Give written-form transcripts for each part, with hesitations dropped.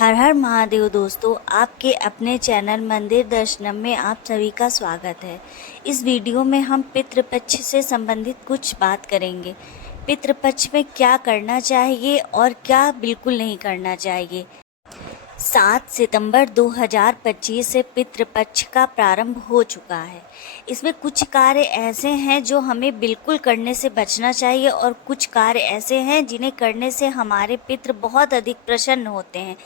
हर हर महादेव दोस्तों, आपके अपने चैनल मंदिर दर्शनम में आप सभी का स्वागत है। इस वीडियो में हम पितृपक्ष से संबंधित कुछ बात करेंगे। पितृपक्ष में क्या करना चाहिए और क्या बिल्कुल नहीं करना चाहिए। 7 सितंबर 2025 से पितृपक्ष का प्रारंभ हो चुका है। इसमें कुछ कार्य ऐसे हैं जो हमें बिल्कुल करने से बचना चाहिए और कुछ कार्य ऐसे हैं जिन्हें करने से हमारे पितृ बहुत अधिक प्रसन्न होते हैं।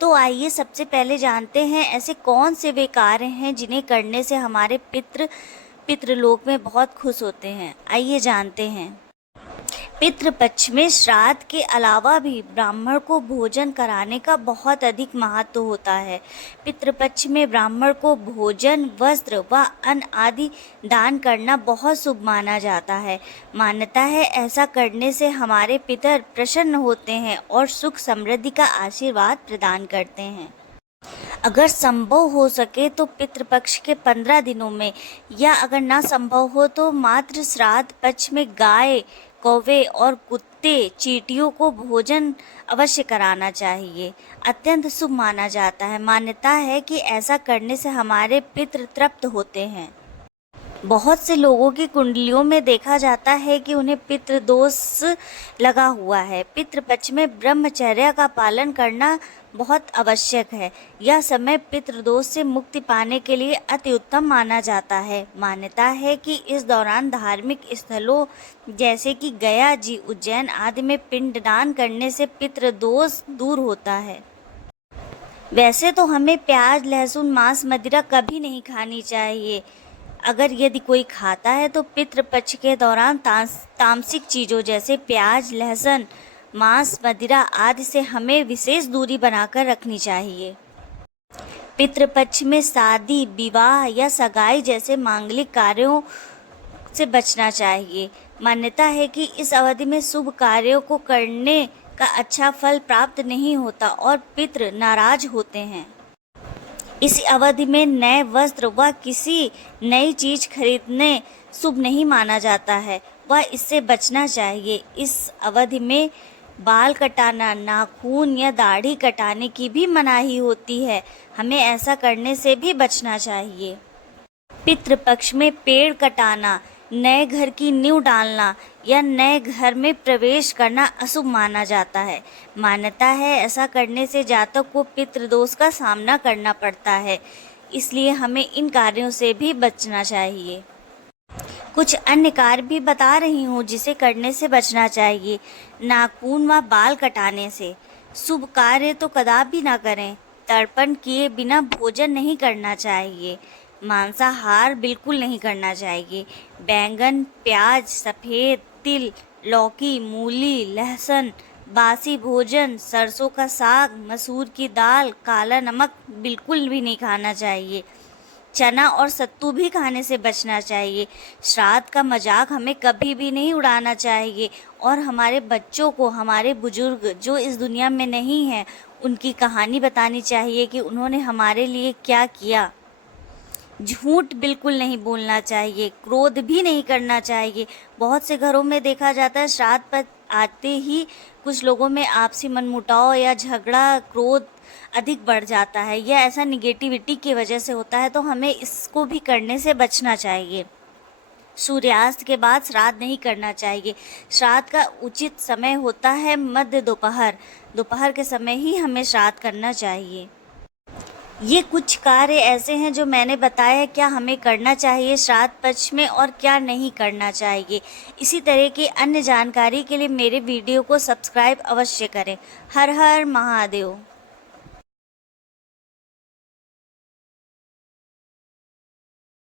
तो आइए सबसे पहले जानते हैं ऐसे कौन से वे कार्य हैं जिन्हें करने से हमारे पितृलोक में बहुत खुश होते हैं। आइए जानते हैं। पितृपक्ष में श्राद्ध के अलावा भी ब्राह्मण को भोजन कराने का बहुत अधिक महत्व होता है। पितृपक्ष में ब्राह्मण को भोजन, वस्त्र व अन्न आदि दान करना बहुत शुभ माना जाता है। मान्यता है ऐसा करने से हमारे पितर प्रसन्न होते हैं और सुख समृद्धि का आशीर्वाद प्रदान करते हैं। अगर संभव हो सके तो पितृपक्ष के 15 दिनों में, या अगर ना संभव हो तो मात्र श्राद्ध पक्ष में गाय, कौवे और कुत्ते, चींटियों को भोजन अवश्य कराना चाहिए। अत्यंत शुभ माना जाता है। मान्यता है कि ऐसा करने से हमारे पितृ तृप्त होते हैं। बहुत से लोगों की कुंडलियों में देखा जाता है कि उन्हें पितृदोष लगा हुआ है। पितृपक्ष में ब्रह्मचर्य का पालन करना बहुत आवश्यक है। यह समय पितृदोष से मुक्ति पाने के लिए अति उत्तम माना जाता है। मान्यता है कि इस दौरान धार्मिक स्थलों जैसे कि गया जी, उज्जैन आदि में पिंडदान करने से पितृदोष दूर होता है। वैसे तो हमें प्याज, लहसुन, मांस, मदिरा कभी नहीं खानी चाहिए। अगर यदि कोई खाता है तो पितृपक्ष के दौरान तामसिक चीज़ों जैसे प्याज, लहसुन, मांस, मदिरा आदि से हमें विशेष दूरी बनाकर रखनी चाहिए। पितृपक्ष में शादी, विवाह या सगाई जैसे मांगलिक कार्यों से बचना चाहिए। मान्यता है कि इस अवधि में शुभ कार्यों को करने का अच्छा फल प्राप्त नहीं होता और पितृ नाराज होते हैं। इस अवधि में नए वस्त्र व किसी नई चीज खरीदने शुभ नहीं माना जाता है व इससे बचना चाहिए। इस अवधि में बाल कटाना, नाखून या दाढ़ी कटाने की भी मनाही होती है। हमें ऐसा करने से भी बचना चाहिए। पितृपक्ष में पेड़ कटाना, नए घर की नींव डालना या नए घर में प्रवेश करना अशुभ माना जाता है। मान्यता है ऐसा करने से जातक को पितृदोष का सामना करना पड़ता है, इसलिए हमें इन कार्यों से भी बचना चाहिए। कुछ अन्य कार्य भी बता रही हूँ जिसे करने से बचना चाहिए। नाखून व बाल कटाने से शुभ कार्य तो कदापि ना करें। तर्पण किए बिना भोजन नहीं करना चाहिए। मांसाहार बिल्कुल नहीं करना चाहिए। बैंगन, प्याज, सफ़ेद तिल, लौकी, मूली, लहसुन, बासी भोजन, सरसों का साग, मसूर की दाल, काला नमक बिल्कुल भी नहीं खाना चाहिए। चना और सत्तू भी खाने से बचना चाहिए। श्राद्ध का मजाक हमें कभी भी नहीं उड़ाना चाहिए और हमारे बच्चों को, हमारे बुजुर्ग जो इस दुनिया में नहीं हैं, उनकी कहानी बतानी चाहिए कि उन्होंने हमारे लिए क्या किया। झूठ बिल्कुल नहीं बोलना चाहिए। क्रोध भी नहीं करना चाहिए। बहुत से घरों में देखा जाता है श्राद्ध पर आते ही कुछ लोगों में आपसी मनमुटाव या झगड़ा, क्रोध अधिक बढ़ जाता है। यह ऐसा निगेटिविटी की वजह से होता है, तो हमें इसको भी करने से बचना चाहिए। सूर्यास्त के बाद श्राद्ध नहीं करना चाहिए। श्राद्ध का उचित समय होता है मध्य दोपहर। दोपहर के समय ही हमें श्राद्ध करना चाहिए। ये कुछ कार्य ऐसे हैं जो मैंने बताया क्या हमें करना चाहिए श्राद्ध पक्ष में और क्या नहीं करना चाहिए। इसी तरह की अन्य जानकारी के लिए मेरे वीडियो को सब्सक्राइब अवश्य करें। हर हर महादेव।